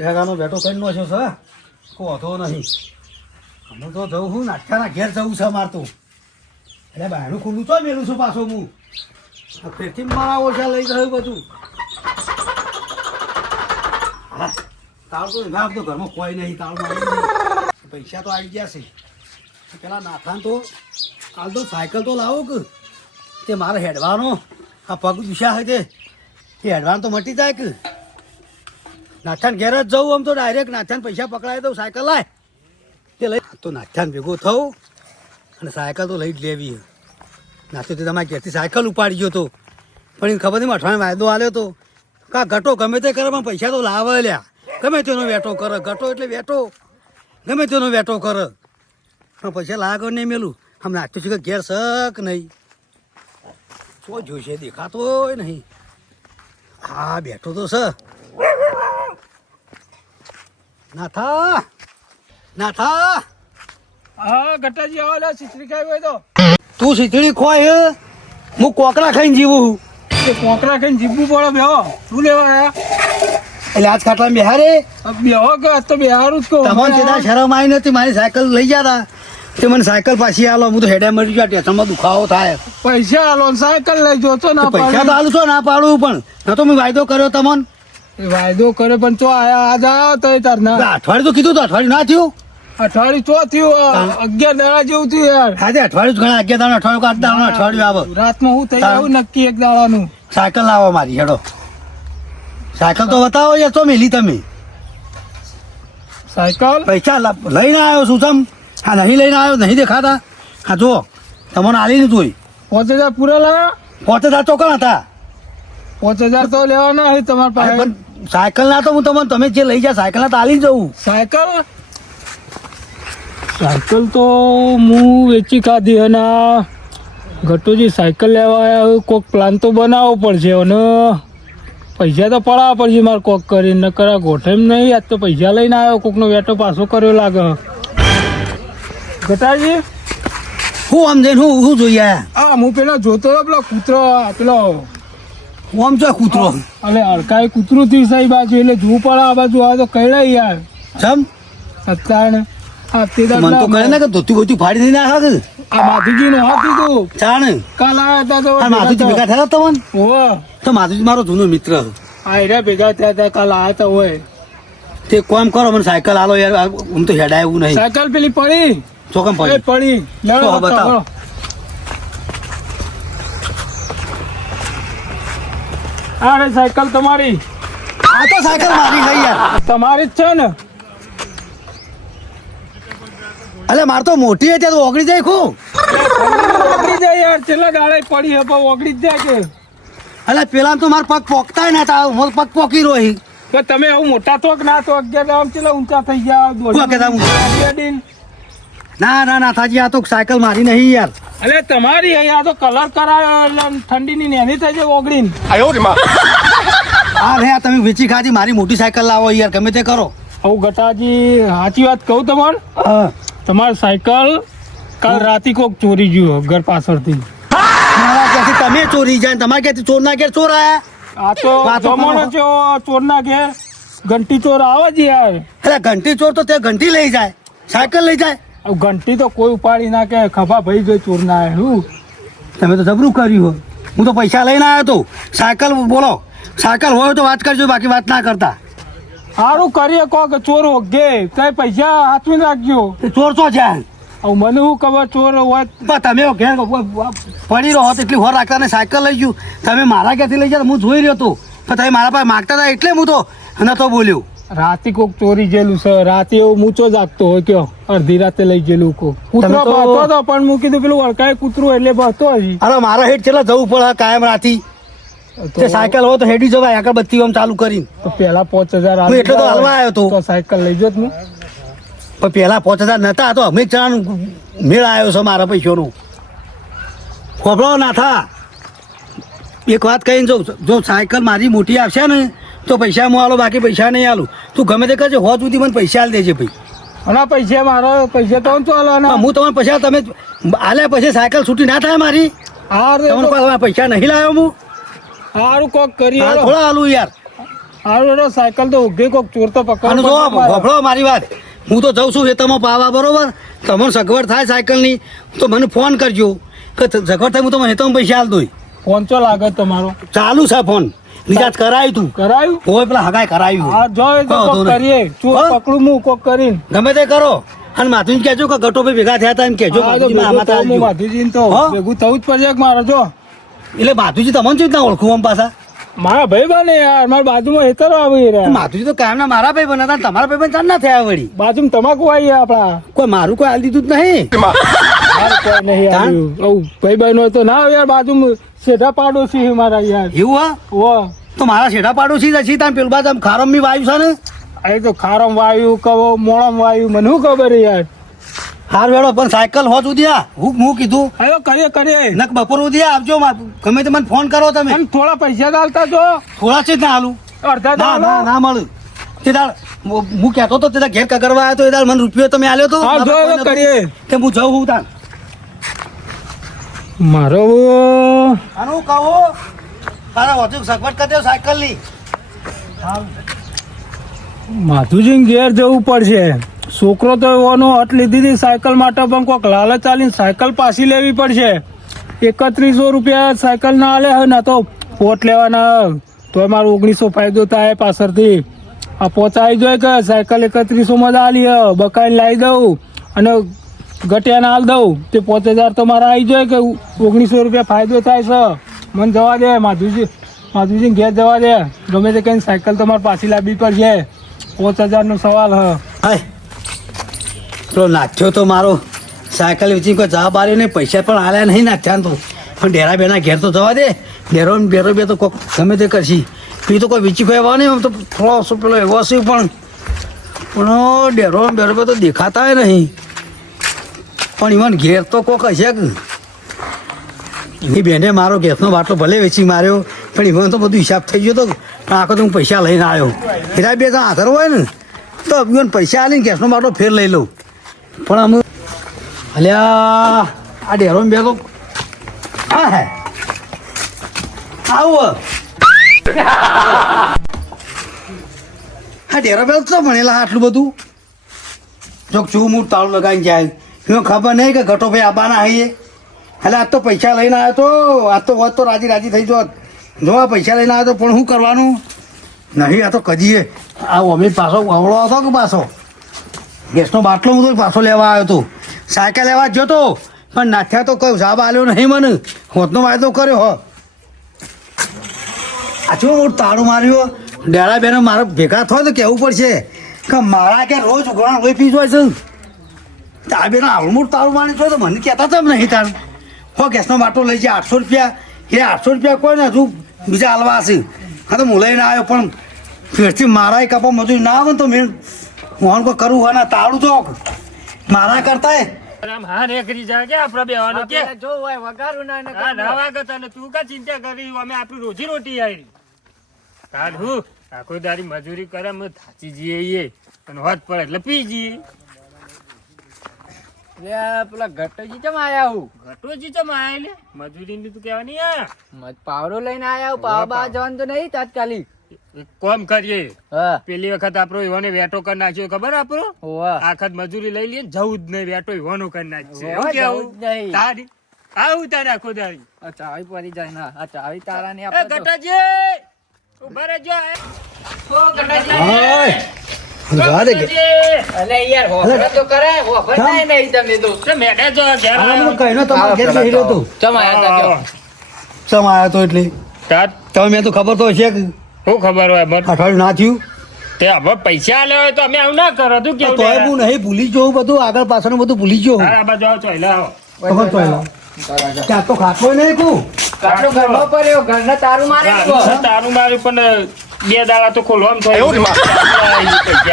ઠેકાનો બેઠો કરી નો છો સર? કોઈ વાંધો નહીં. અમે તો જવું છું નાટકાના ઘેર જવું છે માર તો. એટલે બહારનું ખુલ્લું તો મેલું છું પાછો હું. ફેરથી મારા ઓછા લઈ ગયું બધું. હા, તાળ તો ના આપતો ઘરમાં કોઈ નહીં તાળ મારી પૈસા તો આવી ગયા છે. પેલા નાથાન તો કાલ તો સાયકલ તો લાવો કે. તે મારે હેડવાનો. આ પગ દુશા હોય તે હેડવાનું તો મટી જાય કે. નાથાન ઘેર જ જવું આમ તો ડાયરેક્ટ નાથાન પૈસા પકડાય તો સાયકલ લાય. તે લઈ તો નાથાન ભેગો થવું અને સાયકલ તો લઈ જ લેવી નાથો તે તમારે ઘેરથી સાયકલ ઉપાડી ગયો તો. પણ એને ખબર નહીં અઠવાડિયે વાયદો આલ્યો તો. કા ઘટો ગમે તે કરે, પણ પૈસા તો લાવે લ્યા. ગમે તેનો વેટો કરે, ઘટો એટલે વેટો. ગમે તેનો વેટો કરે. પણ પૈસા લાગે નહીં મેલું. આમ નાખતું છે કે ઘેર શક નહીં. શું જોશે, દેખાતો નહીં. હા બેઠો તો છે. નાથા નાથા. હા ગટાજી આવો લે છીછરી ખાઈ હોય તો. તું શીતળી ખોય હું? કોકરા ખાઈને જીવું. એ કોકરા ખાઈને જીવવું પડે બેહો. શું લેવા આયા? એટલે આજ ખાટલા બિહારે બેહો કે આજ તો બેહારું જ કહું. તમને સીધા શરમ આવી નથી મારી સાયકલ લઈ જતા તે. મને સાયકલ પાછી આલો હું તો હેડે મરી ગયા ટેશનમાં દુખાવો થાય. પૈસા આલો સાયકલ લઈ જો તો ના પૈસા તો આલું છો ના પાડું પણ. ના તો મેં વાયદો કર્યો તમને. વાયદો કરે પણ તો આયા આજ આવ્યો તો તાર ના અઠવાડિયું તો કીધું તો અઠવાડિયું ના થયું? અઠવાડિયું ચો થયું અગિયાર દાડા જેવું થયું યાર. આજે અઠવાડિયું ઘણા અગિયાર દાડા અઠવાડિયું દાડા અઠવાડિયું આવે. રાતમાં હું થઈ આવું નક્કી એક દાડાનું. સાયકલ લાવો મારી હેડો. સાયકલ તો બતાવો યાર તો મેલી તમે? સાયકલ? પૈસા લઈને આવ્યો છું તમ હા નહીં લઈને આવ્યો નહીં દેખાતા. હા જુઓ. તમને આલી નહીં તું પોતે પૂરા લાવ્યા પોતે તા હતા? પાંચ હજાર તો લેવાના હોય તમારા પાસે. સાયકલ ના તો હું તમને તમે જે લઈ જાય સાયકલ ના તો આલી જવું. સાયકલ? સાયકલ તો હું વેચી કાઢી અને આ ગટુજી સાયકલ લેવા આવ્યા કોક પ્લાન તો બનાવવો પડશે અને પૈસા તો પડાવવા પડશે મારે કોક કરીને. ન આ ગોઠેમ નહીં આજ તો પૈસા લઈને આવ્યો કોકનો વેટો પાછો કર્યો લાગે. ગટાજી હું આમ જઈને હું શું જોઈએ. આ હું પેલા જોતો પેલો કૂતરો પેલો હું આમ જો કૂતરો. અલે અડકાય કૂતરું થી સાહેબ બાજુ એટલે જોવું પડે આ બાજુ આ તો કઈડા યાર. છમ અત્યારે આ તે મન તો કરે ને કે ધોતી ગોતી ફાડી દઈને નાખે કે આ માધુજી નું હાથ દીધું. ચાણ કાલ આવ્યા હતા તો આ માધુજી ભેગા થયા તમને. તો માધુજી મારો જૂનો મિત્ર. આ એરા ભેગા થયા હતા કાલ આવ્યા હતા હોય તે કોમ કરો મને સાયકલ આલો યાર. હું તો હેડાય એવું નહીં. સાયકલ પેલી પડી. ચોકમ પડી? પડી. બતાવો. બતાવો. આ રે સાયકલ તમારી. આ તો સાયકલ મારી છે યાર. તમારી જ છે ને. અલે માર તો મોટી હતી તો ઓગળી જાય ખું ઓગળી જાય યાર છેલ્લા ગાળે પડી હે પણ ઓગળી જ જાય કે અલે પેલા તો માર પગ પોકતા ના તા મારો પગ પોકી રોહી તો તમે આવું મોટા થોક ના તો અગિયાર આમ ચેલા ઊંચા થઈ ગયા દોડી ના ના ના થાજી આ તો સાયકલ મારી નહીં યાર. અલે તમારી અહીંયા તો કલર કરાયો એટલે ઠંડીની નેની થઈ જાય ઓગળીને. આયો રે આ તમે વેચી ખાધી મારી મોટી સાયકલ લાવો યાર ગમે તે કરો. હું ગટાજી સાચી વાત કહું તમારે? હા. તમારી સાયકલ કાલ રાતે કોક ચોરી ગયો ઘર પાછળથી. મારા ક્યાંથી તમે ચોરી જાય ને તમારે ક્યાંથી ચોર ના ઘેર ચોર આયા આ તો વાતો જમાનો કરો. ચોર ના ઘેર. ઘંટી ચોર આવે જ યાર. એટલે ઘંટી ચોર તો તે ઘંટી લઈ જાય. સાયકલ લઈ જાય. ઘંટી તો કોઈ ઉપાડી ના કે ખભા ભાઈ ગઈ ચોર ના શું તમે તો જબરું કર્યું હોય. હું તો પૈસા લઈને આવ્યો તો. સાયકલ બોલો. સાયકલ હોય તો વાત કરજો બાકી વાત ના કરતા. સારું કરીએ કહો કે ચોર ઓગે તે પૈસા હાથમાં રાખજો. તે ચોર તો જાય હવે મને શું ખબર ચોર હોય. પણ તમે ઘેર પડી રહો તો એટલી હોર રાખતા ને સાયકલ લઈ ગયું. તમે મારા ક્યાંથી લઈ જાય હું જોઈ રહ્યો હતો પણ તમે મારા પાસે માગતા હતા એટલે હું તો નતો બોલ્યો. રાતે કોક ચોરી ગયેલું છે. રાતે એવો મૂચો જાગતો હોય કયો અડધી રાતે લઈ ગયેલું કો કૂતરો તમે તો- હતો પણ મૂકી કીધું પેલું વળકાય કૂતરું એટલે બહતો હજી અરે મારા હેઠ છેલ્લા જવું પડે કાયમ રાતી. તે સાયકલ હોય તો હેડી જવાય આગળ બત્તી આમ ચાલુ કરીને. તો પેલા પાંચ હજાર હું એટલે તો હલવા આવ્યો તો. સાયકલ લઈ જોત હું. પણ પેલા પાંચ હજાર નતા તો અમે ચાણ મેળ આવ્યો છે મારા પૈસાનો. ખોભળો ના થા. એક વાત કહીને જો જો સાયકલ મારી મોટી આવશે ને તો પૈસા હું આલો બાકી પૈસા નહીં આલું. તું ગમે તે કરજે હોત સુધી મને પૈસા આલી દેજે ભાઈ. અને પૈસા મારો પૈસા તો ચાલો હા, હું તમને પૈસા તમે આલ્યા પછી સાયકલ છૂટી ના થાય મારી? તમને પાસે પૈસા નહીં લાવ્યો હું? સારું કોક હાલ થોડા આલું યાર. હેડો સાયકલ તો ઉઘી કોક ચોર તો પકડો મારી. વાત. હું તો જઉં છું ખેતરમાં પાવા બરોબર. તમને સગવડ થાય સાયકલની તો મને ફોન કરજો. કે સગવડ થાય હું તમને ખેતરમાં પૈસા આલ દઉં. ફોન ચો લાગે તમારો? ચાલુ છે ફોન. રિચાર્જ કરાયું તું? કરાયું? હોય પેલા હગાય કરાયું હા જો એ તો હા, કોક કરીએ. ચોર પકડું હું કોક કરીને. ગમે તે કરો. અને માથું કેજો કે ગટો ભાઈ ભેગા થયા હતા એમ કેજો માધુજી તો ભેગું આમાં થવું, તાલજો. માધુજીને તો હા? ભેગું થવું જ પડશે કે મારે જો. એટલે માધુજી તમને કેવી ના ઓળખું આમ પાછા? મારા ભાઈ બને યાર. મારા બાજુમાં હેતરો આવી રહ્યા માધુજી તો કાયમના મારા ભાઈ હતા તમારા ભાઈ બન ના થયા વળી. બાજુમાં તમાકુ આવી આપણા. કોઈ મારું કોઈ હાલ દીધું જ નહીં. મારે કોઈ નહીં આવ્યું. આવું ભાઈ બહેનો તો ના યાર બાજુમાં શેઠા પાડોશી મારા યાર. એવું હા? તો મારા શેઠા પાડોશી જ છે તાન પેલું બાદ આમ ખારમની વાયુ છે ને? આ તો ખારમ વાયુ કવો મોણમ વાયુ મને શું ખબર યાર? હાર વેળો પણ સાયકલ હોત સુધી હું હું કીધું. કરીએ કરીએ. નક બપોર સુધી આવજો ગમે તે મને ફોન કરો તમે. એમ થોડા પૈસા ચાલતા જો. થોડા છે ના હાલું. અડધા ના ના ના મળું. તે દાળ હું કેતો કહેતો તો તે ઘેર કગરવા આવ્યો તો એ દાળ મને રૂપિયો તમે આલ્યો તો? કરીએ. કે હું જઉં હું તાન. મારો આનું કહો. તારા વધુ સગવડ કરી સાયકલની. માધુજી ઘેર જવું પડશે. છોકરો તો એવાનો હટ લીધી હતી સાયકલ માટે પણ કોઈક લાલચ ચાલીને સાયકલ પાછી લેવી પડશે. એકત્રીસો રૂપિયા સાયકલ ના આલે હોય ને તો પોટ લેવાના. તો મારો ઓગણીસો ફાયદો થાય પાછળથી. આ પહોંચાઈ જોઈએ કે સાયકલ એકત્રીસોમાં જ આલી. બકાઈને લાવી દઉં. અને ગટિયાને હાલ દઉં. તે પાંચ હજાર તો મારા આવી જાય કે ઓગણીસો રૂપિયા ફાયદો થાય છે. મને જવા દે, માધુજી માધુજીને ઘેર જવા દે. ગમે તે કઈ સાયકલ તમારે પાછી લાવવી પડશે પાંચ હજારનો સવાલ હ. પેલો નાખ્યો તો મારો. સાયકલ વેચી કોઈ જવાબ આવ્યો નહીં. પૈસા પણ હાલ્યા નહીં નાખ્યા તો. પણ ડેરા બેના ઘેર તો જવા દે. ડેરો બેરો બે તો કોક ગમે તે કરશી. પી તો કોઈ વેચી કોઈ નહીં. તો થોડો પેલો એવો હશે પણ. પણ ડેરો બેરો બે તો દેખાતા નહીં. પણ ઇવન ઘેર તો કોક હશે કે એની બેને મારો ગેસનો બાટલો ભલે વેચી માર્યો, પણ ઇવન તો બધું હિસાબ થઈ ગયો તો આખો તો હું પૈસા લઈને આવ્યો. એના બે જણા હાથર હોય ને, તો ઇવન પૈસા આલીને ગેસનો બાટલો ફેર લઈ લઉં. પણ અમે અલ્યા, આ ડેરો બે તો હા હે. આવો. હા ડેરો બે તો ભણેલા આટલું બધું. જો ચૂ મૂળ તાળું લગાવીને જાય. એમાં ખબર નહીં કે ઘટો ભાઈ આબાના આવીએ એટલે આજ તો પૈસા લઈને આવ્યો તો. આજ તો હોત તો રાજી રાજી થઈ જોત. જો આ પૈસા લઈને આવ્યો તો પણ શું કરવાનું? નહીં, આ તો કદીએ આ અમે પાછો અવળો હતો કે પાછો? ગેસનો બાટલો હું તો પાછો લેવા આવ્યો હતો સાયકલ લેવા જ તો પણ નાખ્યા તો કોઈ સાબ આલ્યો નહીં મને. હોતનો વાયદો કર્યો, હો. આ હું તાળું માર્યો ડેડા બેનો મારા ભેગા થયો તો કહેવું પડશે કે મારા કે રોજ ઉઘરાણ લોહી જાય છે. આ બેનો આવડમૂળ તારું માની છો તો મને કહેતા તમે નહીં તાર. હો ગેસનો માટો લઈ જાય આઠસો રૂપિયા. એ આઠસો રૂપિયા કોઈ ને હજુ બીજા હાલવા હશે હા તો હું લઈને આવ્યો પણ ફેરથી મારા કપા મજૂરી ના આવે ને તો મેં મોહન કોઈ કરું હોય ને તાળું ચોક. મારા કરતા આમ હા રે કરી જાય કે આપડે બેવાનો કે જો હોય ના ના વાગત અને તું કા ચિંતા કરી? અમે આપણી રોજી રોટી આવી કાલ હું આખો દારી મજૂરી કરે અમે થાચી જઈએ ઈએ. અને હોત પડે એટલે પી જઈએ. પેલા ગટ્ટોજી ચમ આયા હું? ઘટોજી ચમ આયા લે મજૂરી ની તું કહેવાની આ મત પાવડો લઈને આયા હું? પાવ બા જવાનું તો નહીં તાત્કાલિક. કોમ કરીએ. હા. પેલી વખત આપણો ઈવોને વેટો કરી નાખ્યો ખબર આપણો? આખત મજૂરી લઈ લઈએ જવું જ નહીં વેટો ઈવોનો કરી નાખશે એવું કેવું. તારી આવું તારે આખો દારી આ ચાવી પડી જાય ના આ ચાવી તારા ને આપણે ઊભા રહેજો હાય જવા દે કે અલે યાર હોભળો તો કરે નહીં તમે તો. તે મેડે જો ઘેર આ કહીને ઘેર રહ્યો તો. ચમ આયા તા ચમ આવ્યો તો એટલે? તાર? તમે મેં તો ખબર તો હશે કે શું ખબર હોય મત અઠવાડિયું ના થયું. તે હવે પૈસા આલે હોય તો અમે આવું ના કરો. તું કેવું તોય હું નહીં ભૂલી જવું બધું. આગળ પાછળનું બધું ભૂલી જવું તાર બાજુ આવો છો, આવો. તો એલા. ત્યાં તો ખાતો નહીં તું. કાટલો ઘરમાં પડ્યો ઘરને તારું મારે હા, તો. હા, તારું મારું પણ બે દાડા તો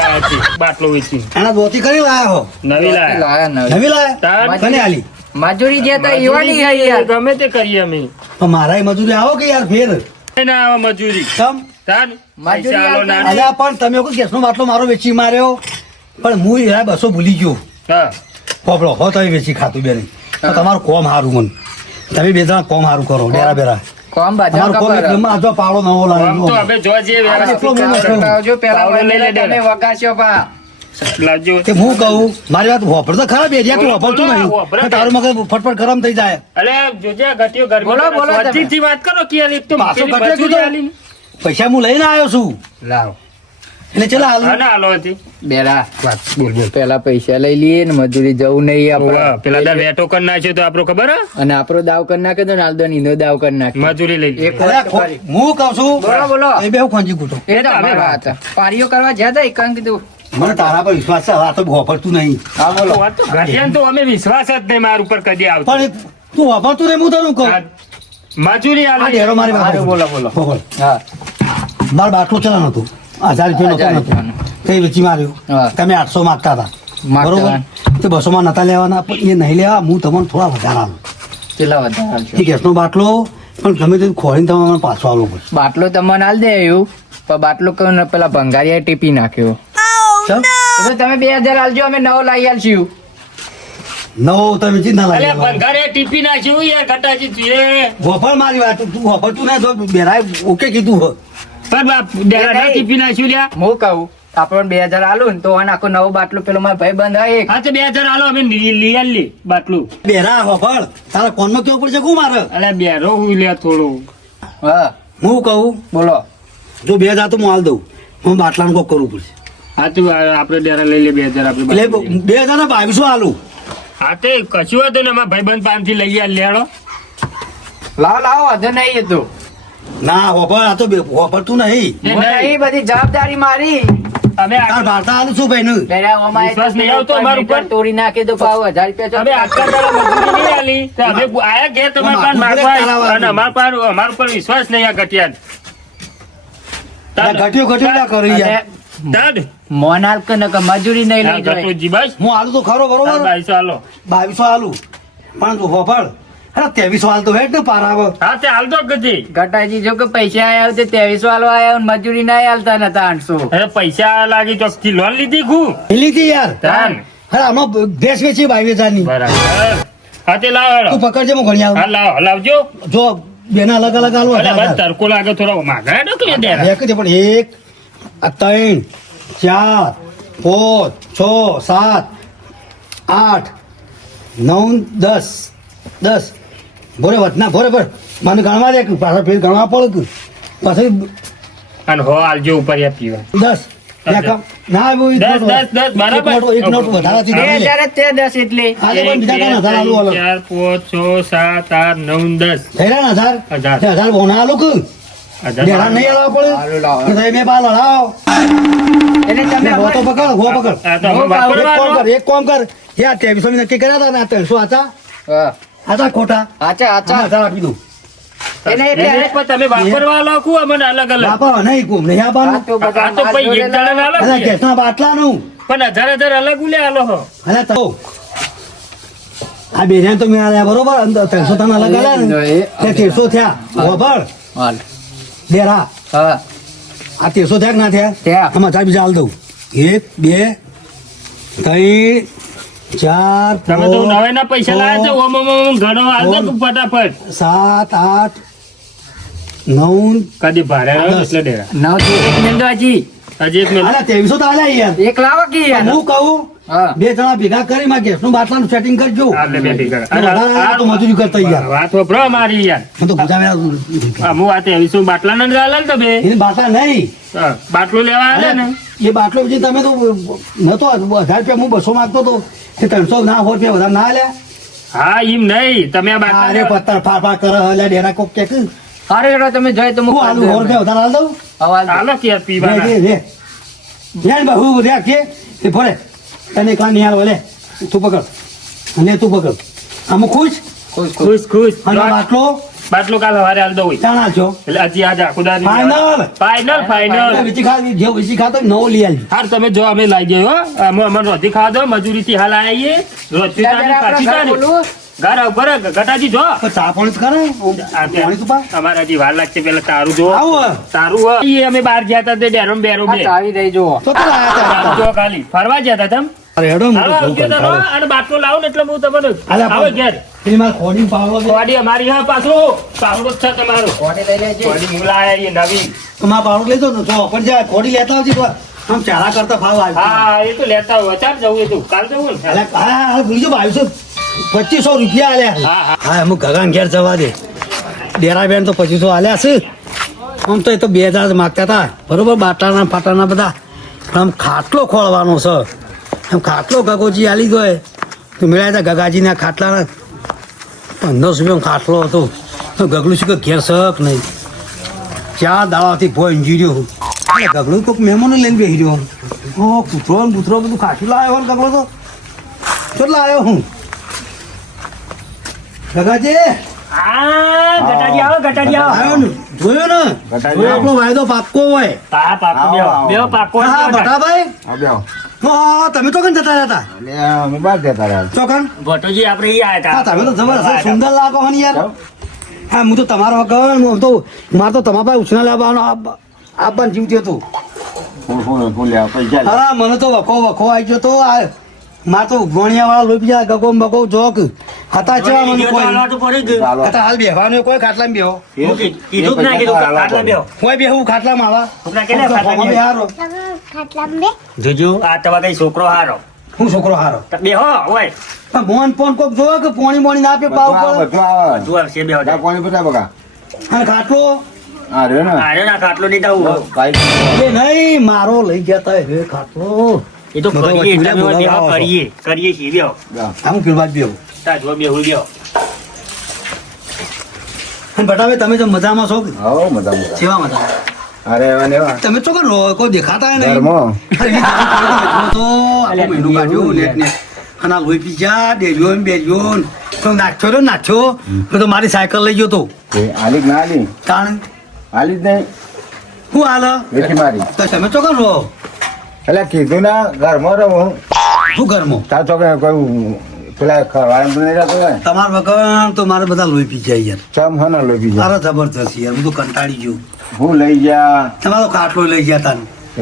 આથી, બાટલો વેચી. એના ધોતી કરી લાયા હો? નવી લાયા. લાયા નવી. લાયા? કને આલી? મજૂરી જે હતા એવાની હઈ યાર. ગમે તે કરીએ અમે. પણ મારાય મજૂરી આવો કે યાર ફેર? ના આવે મજૂરી. તમ? તાન મજૂરી આલો ના અલ્યા પણ તમે કોઈ ગેસનો બાટલો મારો વેચી માર્યો? પણ હું યાર બસો ભૂલી ગયો. હા. પોપડો હો તમે વેચી ખાતું બેની. તો તમારું કોમ હારું મન. તમે બે જણા કોમ સારું કરો ડેરા બેરા. કોમ નવો લાવ્યો તો હવે વ્યવસ્થિત. આવજો. પેલા તમે. પા. લાવજો. હું કહું મારી વાત હોભળ તો ખરાબ એરિયા તું હોભળતું નહીં. તો તારું મગજ ફટફટ ગરમ થઈ જાય. અરે જોજે આ ગરમી બોલો, બોલો વાત કરો કે એક તો. પૈસા હું લઈને આવ્યો છું. લાવ. એટલે ચલો હાલો. ના, હાલો હતી. બેરા વાત બોલ બોલ. પેલા પૈસા લઈ લઈએ ને મજૂરી જવું નહીં આપણે. પેલા દા વેટો કરી નાખ્યો તો આપણો ખબર હે? અને આપણો દાવ કરી નાખે તો નાલદો નીનો દાવ કરી નાખે. મજૂરી લઈ એક. હું કહું છું બોલો, બોલો. એ બે હું ખોંજી કૂટો એ તો હવે વાત. પારીઓ કરવા જ્યાં તા એકાંત કીધું. મને તારા પર વિશ્વાસ છે આ તો વાપરતું નહીં. હા બોલો. વાત તો ઘટિયાને તો અમે વિશ્વાસ જ નહીં મારા ઉપર કદી આવતો. પણ તું વાપરતું રે હું તને કહું? મજૂરી આ. ડેરો મારી વાત બોલો, બોલો. હા. મારો બાટલો ચલાન હતું. હજાર રૂપિયા રૂપિયાનો. તે વેચી માર્યો? તમે આઠસો માગતા હતા. માંગતા બરોબર. તે બસોમાં નતા લેવાના પણ એ નહીં લેવા હું તમને થોડા વધારે આલું કેટલા વધારે ગેસનો બાટલો પણ ગમે તે ખોળીને તમે મને પાછો આવો બાટલો તમને આલ દે એવું પણ બાટલો કહ્યું ને પેલા ભંગારીએ ટીપી નાખ્યો. ચલ. તમે બે હજાર આલજો અમે નવો લાવી આલશું. નવો તમે ચિંતા લાગે ભંગારે ટીપી નાખ્યું યાર ઘટાજી તું એ. ગોપાલ મારી વાત તું હોભળતું ના જો બેરાય ઓકે કીધું હો હું કહું આપણને બે હજાર આલું ને તો આખો નવો બાટલો પેલો મારો ભાઈ બંધ એક. હા તો બે હજાર આલો અમે લઈ આલી બાટલું. બેરા હોભળ તારા કોનમાં કેવું પડશે? કું મારે? અલે બેરો હું લે થોડું. હા. હું કહું? બોલો. જો બે હજાર તો હું હાલ દઉં. હું બાટલાનું કોક કરવું પડશે. હા તું આપણે ડેરા લઈ લે બે હજાર આપણે બે હજાર ને બાવીસો હાલું હા તે કશું હતું ને અમારા ભાઈબંધ પાસેથી લઈ આલ લેડો લાવો લાવો વાંધો નહીં એ તો. ના હોભળ આ તો બે- નહીં. નહીં. બધી જવાબદારી મારી. તાર ભાઈ નું પેલા ઓમાં એક વિશ્વાસ નહીં આવતો અમારા ઉપર? તોડી નાખી તો પાવ હજાર રૂપિયા અમે આટલા દાડા મજૂરી નહીં આલી. તો અમે આયા ઘેર તમારા પાસે માગવા અને અમારા પાસે અમારા ઉપર વિશ્વાસ નહીં આ ઘટિયાને. ઘટ્યો ઘટ્યો ના કરી યાર. તાડ. મોનાલ કે નકર મજૂરી નહીં લઈ જાય. હું આલુ તો ખરો બરોબર? બાઈસો આલો. બાવીસો આલુ. પણ તું હોભળ. અરે ત્રેવીસો હાલ તો હેઠ ને પાર હા તે હાલ તો ગજી ઘટાજી જો કે પૈસા આયા તે ત્રેવીસો આલવા આયા અને મજૂરી ના આલતા નતા આઠસો અરે પૈસા લાગી તો લોન લીધી ખુ? લીધી યાર. તાન. અરે આમાં ડ્રેસ વેચી બાવીસ હજારની બરાબર. હા તે લાવ હેડો. તું પકડજે હું ઘણી હા આવું લાવ લાવજો જો બેના અલગ અલગ હાલું અરે બસ તડકો લાગે થોડો. માગા ડોકલી એક પણ એક આ ત્રણ ચાર પાંચ છ સાત આઠ નવ દસ. દસ. ભોરે વધના ભોરે ભર મને ગણવા દે પાછા ફેર ગણવા પડે પછી અને હો આલજો ઉપર યા પીવા. દસ. ના દસ, દસ, દસ, બરાબર. એક નોટ- જ તે દસ એટલે. ચાર પાંચ છ સાત આઠ નવ દસ. ને હજાર. હજાર. હજાર બોના આલો કે? હજાર. નહીં આલવા પડે? કે તમે બે બાર એટલે તમે ને તો પકડ હો પકડ એક કામ કર એક કામ કર. એ આ ત્રેવીસો નક્કી કર્યા હતા ને આ ત્રણસો આચા? હા. આચા ખોટા. આચા આચા. હજાર આપી દઉં એને એને એટલે તમે વાપરવા લખું અમને અલગ અલગ. બાપા નહીં કુમ નહીં આ આપવાનું તો બધા આ તો માર એક જણા લાવો. અલગ અરે છે. ગેસના પણ હજાર હજાર અલગ ઉલે આલો હો. અરે તો આ બેરિયાન તો મેં આલ્યા બરોબર અંદર ત્રણસો અલગ આલ્યા ને. તેરસો થયા. બરાબર. ડેરા હા. આ તેરસો થયા કે ના થયા. આમાં બીજા હાલ દઉં. એક બે ત્રણ ચાર તમે તો નવાઈના પૈસા લાવ્યા છો ઓમ ઓમ ઓમ ઘણો હાલ ફટાફટ. સાત આઠ નવ કદી ભારે. એટલે ડેરા. નવ એક મિનિટ હજી હજી એક મિનિટ. ત્રેવીસો તો આલા યાર. એક લાવો કે હું કહું બે જણા ભેગા કરી માં ગેસનું બાટલાનું સેટિંગ કરજો? આ લે બેટી કર. અને વધારે આવે તો મજૂરી કરતા યાર. વાત વપરો મારી યાર. હું તો ગુજાવ્યા આ હું એવી શું બાટલા ને લાલ તો બે? એની બાટલા નહીં. બાટલો લેવા આવે ને? એ બાટલો પછી તમે તો નતો હજાર રૂપિયા હું બસો માંગતો તો એ ત્રણસો ના હોય રૂપિયા વધારે ના લે હા એમ નહીં. તમે આ અરે બાટલા ફાર ફાર કરે હલે ડેરા કોક કે અરે તમે જાય તો હું આલુ હોર કે વધારે હાલ દઉં. હાલો કે પીવા રે રે રે બહુ રે કે. એ ફરે તને કાન નિહાળ હાલ લે. તું પકડ. અને તું પકડ. આમ ખુશ? ખુશ ખુશ. ખુશ અને બાટલો? બાટલો કાલ સવારે હાલ દો હોય. ચાણા છો? એટલે હજી આજે આખું દાડી ફાઈનલ ફાઈનલ ફાઈનલ વિચી ખાધી જે વિચી ખાતો નવો લઈ આવજો હાર તમે જો અમે લાગી ગયો અમે અમને રોધી ખાધો મજૂરી થી હાલ આવીએ રોધી ત્યારે આપણે ઘર ઘર ઉપર ગટાજી જો. તો ચા પાણી તો કરે આ તે પાણી તો પા. અમારે હજી વાર લાગશે પેલા તારું જો. તારું અમે બહાર ગયા હતા તે ડેરો બેરો આ બે. ચાવી દઈ જુઓ. તો તો આયા તા. જો ખાલી. ફરવા ગયા હતા તમ? અરે હેડો હું તો કંટાળો. અને બાટલો લાવો ને એટલે હું તમને આવો ઘેર. પેલી મારે ખોડીને પાવડો. અમારી હા પાછો. પાવડો જ છે તમારો. વાડી મુલાયા એ નવી. તો મારે પાવડો લઈ ને તો પણ જાય ખોડી લેતા આવજે તો આમ ચારા કરતા ભાવ આવ્યો હા એ તો લેતા હોય. ચાલ જવું એ તો. કાલ જવું ને? અલે, હા હા ભૂલી જાઓ બાવીસો પચીસો રૂપિયા આલ્યા છે. હા, હા. હા અમુક ગગન ઘેર જવા દે. ડેરા બેન તો પચીસો આલ્યા છે. આમ તો એ તો બે હજાર માગતા હતા. બરોબર બાટાના ફાટાના બધા. આમ ખાટલો ખોળવાનો છે. ખાટલો ગગોજી આલી દો તો મેળ્યા હતા ગગાજીના ખાટલાના પંદરસો રૂપિયાનો ખાટલો હતો. તો ગગલું શું કે ઘેર શક નહીં. ચાર દાડાથી ભોય ઇન્જિરિયો હું. ગગલું કોઈક મહેમાનો લઈને બેસી રહ્યો ઓ કૂતરો ને કૂતરો બધું ખાટું લાવ્યો હોય ગગડો તો? કેટલા આવ્યો હું. ગગાજી? હા ગટાજી આવો ગટાજી આવો. આવ્યો ને. જોયો ને? આપણો વાયદો પાક્કો હોય. હા. બટાભાઈ આવો બેહો. હા તમે તો કન જતા રહ્યા હતા? એટલે બહાર જતા રહ્યા ભટ્ટોજી આપણે હતા. તમે તો જબરદસ્ત સુંદર લાગો હો ને યાર. હા હું તો તમારો વગર હું તો મારે તો તમારા પાસે ઉછના લાવવાનો આપ- આપવાનું જીવતી હતું. હા મને તો વખો વખો આવી ગયો તો આ તો ગોણિયા વાળા લોહી બીજા ગગો બગો જોક. હતા ચેવા મને કોઈ. હતા હાલ બેહવાનું કોઈ ખાટલામાં બેહો. કીધું ના કીધું પૈસા ખાટલા બેહો. કોઈ બેહું ખાટલામાં આવા. છોકરા કેટલા ખાટલા ભોગો બેહો? જોજો. આ તવા કઈ છોકરો હારો? હું છોકરો હારો? બેહો ઓય. પણ મોન પોન કોક જો કે પોણી મોણી ના આપે પાવ પર જો પડે? બધું આવે. તું આવશે બેહો બધા પાણી બધા બગા. અને ખાટલો? હા, ના. આરે ના ખાટલો નહીં દઉં ભાઈ, નહીં મારો લઈ ગયા તા હે ખાટલો. એ તો કરીએ તમે કરીએ કરીએ છીએ બેહો આમ પીવા જ તા જો બેહો અને બટાવે તમે તો મજામાં છો? હા મજામાં મજા મજા. કેવા મજા અરે એવા ને એવા. તમે ચોકન રહો કોઈ દેખાતા નહીં? ઘરમાં. તો આખો મહિનો કાઢ્યો નેટ ને અને લોહી પી જા ને બેજો તો નાખ્યો તો નાખ્યો. તો મારી સાયકલ લઈ ગયો તો. એ આલી ના આલી? કારણ આલી જ નહીં. હું હાલ? મારી. તો તમે ચોકન રહો એટલે કીધું ના ઘરમાં રહું. શું ઘરમાં? તાર તો કોઈ પેલા નહીં તમારા વગર તો મારે બધા લોહી પી જાય યાર. ચમ હે લોહી બીજા. મારે જબરજસ્ત યાર હું તો કંટાળી ગયો. હું લઈ ગયા. તમારો ખાટલો લઈ ગયા તા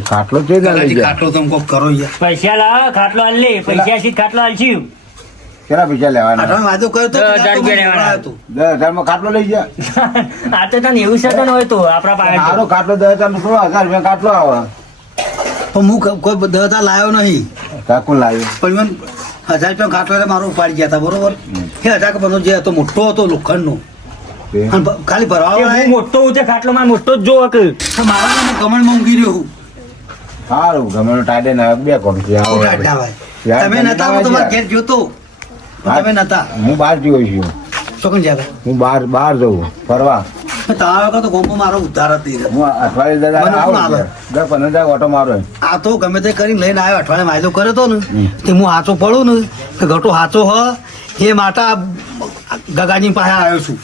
ખાટલો છે ને લઈ ખાટલો તમે કોક કરો યાર. પૈસા લાવો ખાટલો હાલ લે પૈસા થી ખાટલો કેટલા પૈસા લેવાના? વાયદો કર્યો તો દસ હજાર લેવાના. હતો. દસ ખાટલો લઈ ગયા? આ તો તને એવું છે તો હોય તો આપણા પાસે ખાટલો દસ હજાર નો થોડો હજાર રૂપિયા ખાટલો આવે. પણ હું કોઈ હજાર લાવ્યો નહીં. કાકો લાવ્યો પણ મને હજાર રૂપિયા ખાટલો મારો ઉપાડી ગયા હતા બરોબર? એ હજાર કે બધો જે હતો મોટો હતો લોખંડનો. તે ખાલી ભરવા હું મોટો હું છે ખાટલો માં મોટો જ જોવો કે? મારા નામે કમળમાં ઊંઘી રહ્યો. હું સારું ગમે ટાઈડે ના બે કોણ કે આવો તમે નતા હું તમારા ગયા. ઘેર જોતો તમે નતા. હું બહાર જોયો છું. ચોકન જ્યાં હું બહાર બહાર જઉં ફરવા. તમારા વખત તો ગોમો મારો ઉધાર હતી હું અઠવાડિયે દાદા આવું. દસ પંદર દાડા ઓટો મારો આ તો ગમે તે કરીને લઈને આવ્યો અઠવાડિયે વાયદો કર્યો હતો ને. તે હું હાચો પડું ને કે ઘટો હાચો હ એ માટે પાસે આવ્યો છું.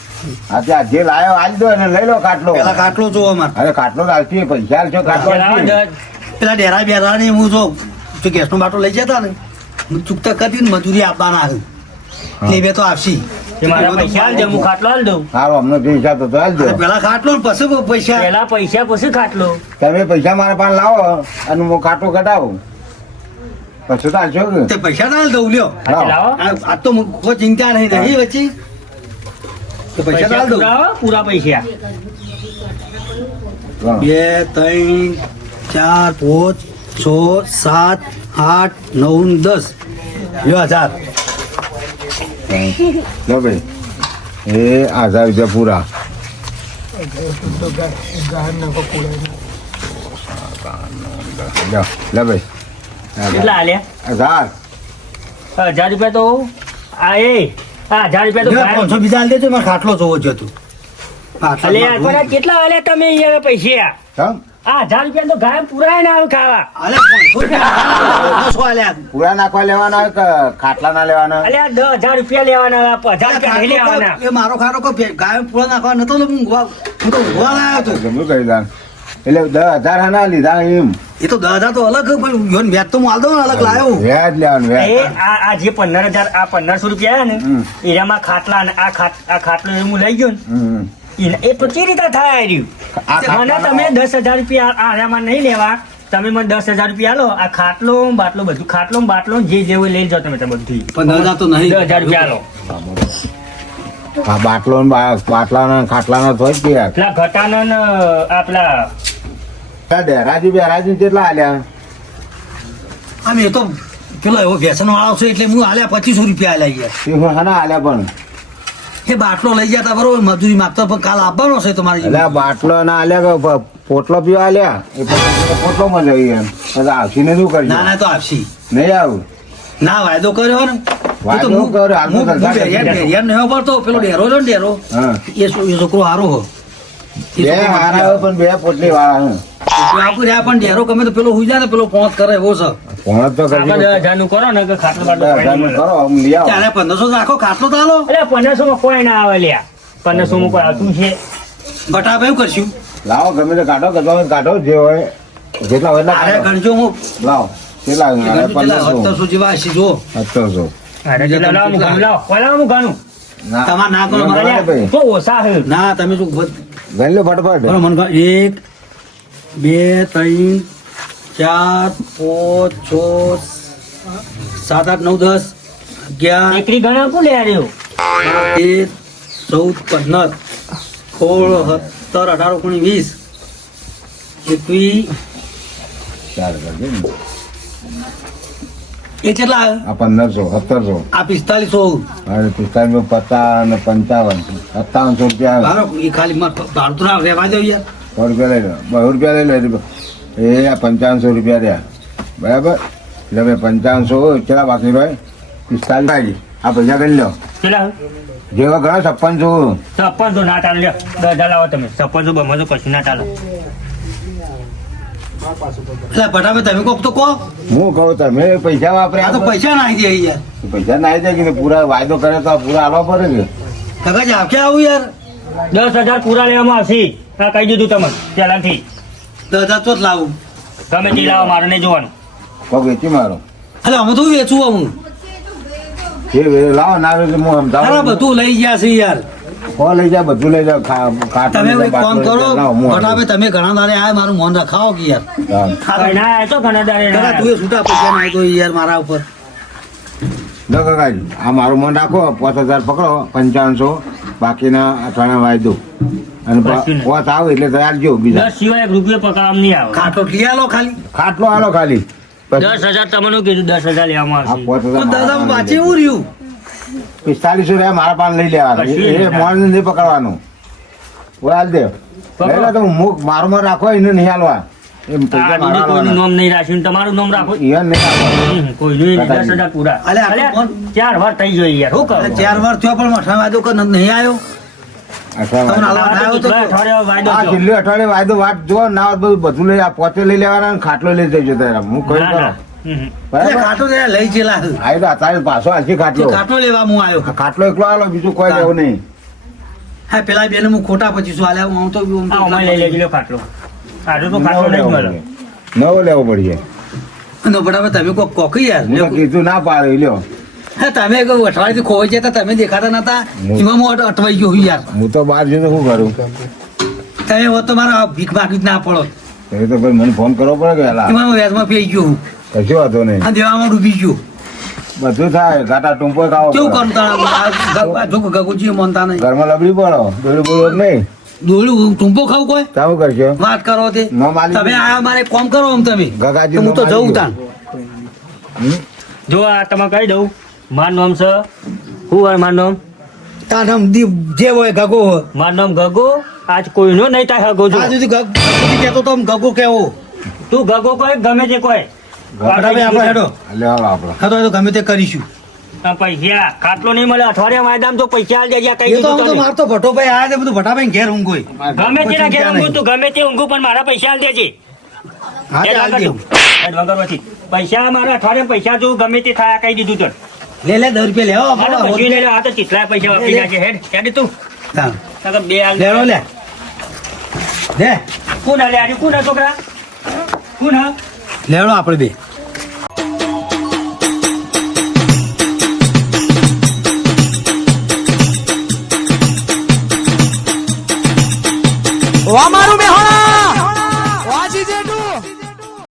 આજે લાયો આજ દો એને લઈ લો ખાટલો. પેલા ખાટલો જોવો મારે અરે ખાટલો તો પૈસા આલશો કાટલો પેલા ડેરા બેરા ને હું જો ગેસનો બાટો લઈ જતા ને હું ચૂકતા કરી ને મજૂરી આપવાના આવે. એટલે તો આપશી. તે મારા પૈસા હાલ દે હું ખાટલો હાલ દઉં સારું અમને જે હિસાબ હતો આલજો. અને પેલા ખાટલો ને પછી પૈસા. પેલા પૈસા પછી ખાટલો. તમે પૈસા મારા પાસે લાવો અને હું ખાટલો કઢાવું. પછી તો આલશો તે પૈસા ના દઉં લ્યો. આ આ તો કોઈ ચિંતા નહીં નહીં વચ્ચે. તો પૈસા પૈસા ના દઉં. પૂરા પૈસા. બે ત્રણ ચાર પાંચ છ સાત આઠ નવ દસ. લ્યો હજાર લો ભાઈ. એ હજાર રૂપિયા પૂરા. લો ભાઈ. કેટલા હાલ્યા હજાર હજાર રૂપિયા તો આ એ આ હજાર રૂપિયા તો પાંચસો બીજા આલી દેજો મારે ખાટલો જોવો જ હતો આટલા અલે યાર, પણ મારું- આ કેટલા હાલ્યા તમે યાર પૈસા? આ હજાર રૂપિયા તો ગાય પૂરા ના આવે ખાવા. પૂરા નાખવા લેવાના ખાટલા ના લેવાના અલે આ દસ હજાર રૂપિયા લેવાના હજાર રૂપિયા નહીં લેવાના. એ મારો ભે- ગાયો નાખવા નતો હું હું તો ઊંઘવા લાયો હતો જમણું કરી દાન એટલે દસ હજાર હા લીધા એમ. એ તો દસ હજાર તો અલગ પણ યોન વ્યાજ તો હું આલ ને અલગ લાયો વ્યાજ લેવાનું વ્યાજ. આ આ જે પંદર હજાર આ પંદરસો રૂપિયા ને એમાં ખાટલા આ ખાટ આ ખાટલો એ હું લઈ ગયો ને. એ તો કઈ રીતે થાય આ રહ્યું મને તમે દસ હજાર રૂપિયા આ નહીં લેવા. તમે મને દસ હજાર રૂપિયા લો આ ખાટલો બાટલો બધું ખાટલો બાટલો જે જે જેવું લઈ જાઓ તમે તમે બધી પણ તો નહીં. દસ હજાર રૂપિયા લો આ બાટલો ને ખાટલા ને ખાટલાના તો ગયા. પેલા ઘટાના ને આપલા આ ડેરાજી બેરાજી કેટલા આલ્યા? આમ એ તો પેલો એવો વ્યસન વાળો છે એટલે હું આલ્યા પચીસો રૂપિયા આલ્યા ગયા હાના આલ્યા પણ. એ બાટલો લઈ જતા બરોબર મજૂરી માગતો પણ કાલ આપવાનો છે તમારે એટલે બાટલો ના આલ્યા કે પોટલો પીવા આલ્યા? એ પોટલો માં જઈ એમ આવશીને શું ના ના તો આપશી નહીં આવું? ના વાયદો કર્યો ને. કરી. છોકરો હારો હો. પણ બે પોટલી વાળા પણ ડેરો ગમે તો પેલો હુઈ જાય ને પેલો પોત કરે એવો છે. પોણત તો આપણે હજારનું કરો ને કે ખાટલો બાટલો. કરો આમ લઈ આવો. ત્યારે પંદરસો રાખો ખાટલો તો હાલો અલ્યા પંદરસો માં કોઈ ના આવે લ્યા પંદરસો માં કોઈ આવતું છે. બટાપા એવું કરશું? લાવો ગમે તો કાઢો ગમે કાઢો જે હોય જેટલા હોય એટલા અરે ગણજો હું. લાવો કેટલા પેલા સત્તરસો જેવા હશે જો સત્તરસો. અરે કેટલા લાવો હું ગણું લાવો કોઈ લાવો હું ઘણું ના ના કરો, મારે તો ઓછા છે. ના તમે શું બધ- લો ફટફટ. બરો મને એક બે ત્રણ ચાર પાંચ છ સાત આઠ નવ દસ અગિયાર એકરી ગણા કોણ લે રહ્યો તેર ચૌદ પંદર સોળ સત્તર અઢાર ઓગણીસ વીસ એકવીસ. ચાર કરજો એ કેટલા? આ પંદરસો સત્તરસો. આ પિસ્તાલીસો. અને પિસ્તાલીસ પચાસ ને પંચાવન. સત્તાવનસો રૂપિયા ખાલી મારે ભાડું તો રહેવા દો યાર. સો રૂપિયા લઈ લો. બહુ રૂપિયા લઈ લો એ આ પંચાવનસો રૂપિયા રહ્યા. બરાબર? એટલે હવે પંચાવનસો કેટલા બાકી ભાઈ? પિસ્તાલીસ આ પૈસા કરી લો કેટલા? જેવા ગણો છપ્પનસો. છપ્પનસો ના ચાલે લ્યો. દસ હજાર લાવો તમે. છપ્પનસો બમણસો કશું ના ચાલે એટલે બટાવે તમે કોક તો કહો. હું કહું તમે પૈસા આ વાપર્યા તો પૈસા નાખી દે યાર. પૈસા ના આવી જાય કે પૂરા વાયદો કરે તો પૂરા આલવા પડે કે? કાકા આવું યાર? દસ હજાર પૂરા લેવામાં આવશે. આ કહી દીધું તમને પહેલાથી. હજાર તો જ લાવું. મારે નહીં જોવાનું. કોક વેચી મારો. એટલે અમે તો હું જે લાવો ના હું અરે બધું લઈ ગયા છે યાર. કો લઈ જા બધું લઈ જાઓ તમે એક કામ કરો બટાવે તમે ઘણા આ મારું મન રખાવો કે યાર. ઘણા દાડે ના તું એ છૂટા પૈસા નાખી દો યાર મારા ઉપર. કાકાજી આ મારું મન રાખો પાંચ હજાર પકડો પંચાવનસો બાકીના અઠવાડિયા વાયદો અને વાત આવે એટલે તૈયાર જો બીજા. દસ સિવાય એક રૂપિયો પકડામ નહીં આવે. ખાટો લઈ આલો ખાલી. ખાટલો આલો ખાલી. દસ હજાર તમને કીધું? દસ હજાર લેવામાં આવશે. પાંચ દાદા પાછી એવું રહ્યું? પિસ્તાલીસો રૂપિયા મારા પાન લઈ લેવાના. એ મોણ નહીં પકડવાનું. ઓય હાલ દે. તો મુખ મારું રાખો એને નહીં હાલવા. એમ પૈસા આ મારા બીજું કોઈનું નામ નહીં રાખ્યું તમારું નામ રાખો. ઈવન નહીં કોઈનું દસ હજાર પૂરા. અલ્યા, ચાર વાર થઈ યાર શું આ ચાર વાર થયો પણ કે નહીં આવ્યો? અઠવાડિયા વાયદો. વાત જો ના બધું બધું લઈ આ પોતે લઈ લેવાના ખાટલો લઈ જજો તારે. હું કહ્યું ખાટલો ખાટો લેવા હું આવ્યો. ખાટલો એકલો આલો બીજું કોઈ. લેવું નહીં. હા પેલા બેન હું ખોટા પછી આલ્યા? હું તો હું તો ખાટલો. આજો તો ખાટલો નહીં લેવો મળે. પડશે. નવો લેવો પડશે નો બરાબર તમે કોક કોકી યાર હું તો કીધું ના પાડે લ્યો. હા તમે અઠવાડિયે ખોવાઈ જતા તમે દેખાતા નતા. એમાં હું અટવાઈ ગયો યાર. હું તો બહાર જઈને શું કરું? તમે હોત તો મારા ભીખ જ ના પડો. એ તો ભાઈ મને ફોન કરવો પડે કે એમાં હું વ્યાજમાં પી ગયો હું કશો વાંધો નહીં. આ દેવામાં ડૂબી ગયો બધું થાય ઘાટા ટૂંપો ખાવો કેવું કરતા કરું તારા? જો ગગુજી માનતા નહીં. ઘરમાં લબડી પડો બોલું બોલો નહીં. દોડ્યું ટૂંપો ખાવ કોઈ? તાવું વાત કરો તે. તમે આ મારે કોમ કરો આમ તમે. ગગાજી હું તો જઉં. તાન જો આ તમે કહી દઉં માર નામ છે શું હોય મારું નામ? આમ જે હોય ગગો માર નામ ગગો? આજ કોઈનો નહીં થાય ગગો જો. આ સુધી ગગ- કહેતો તો ગગો કેવો તું ગગો કોઈ ગમે તે કોઈ. બરાબર આપણે હેડો. લે આપણે. હા તો ગમે તે કરીશું. પૈસા. ખાટલો નહીં મળે અઠવાડિયા વાયદામાં તો પૈસા આલ દેજે કઈ તો દીધું આમ તો તમે. મારતો ભટ્ટો ભાઈ આયા છે બધું ભટ્ટાભાઈ ઘેર ઊંઘ ગમે તેના ઘેર ઊંઘું તું ગમે તે ઊંઘું પણ મારા પૈસા આલ દેજે. હા તે હેડ હાલ વગર દેવું. તું. હેડ વગર વચ્ચે. પૈસા મારા અઠવાડિયા પૈસા જો ગમે તે થાય કઈ દીધું તો લે લે દસ રૂપિયા લેવો પછી લે, આ તો કેટલાય પૈસા વાપરી નાખે. હેડ હેડ તું. બે આલ લેવો લે. લે. કોણ લે આજે કોણ છોકરા? કોણ હા? લેવડો આપણે બે.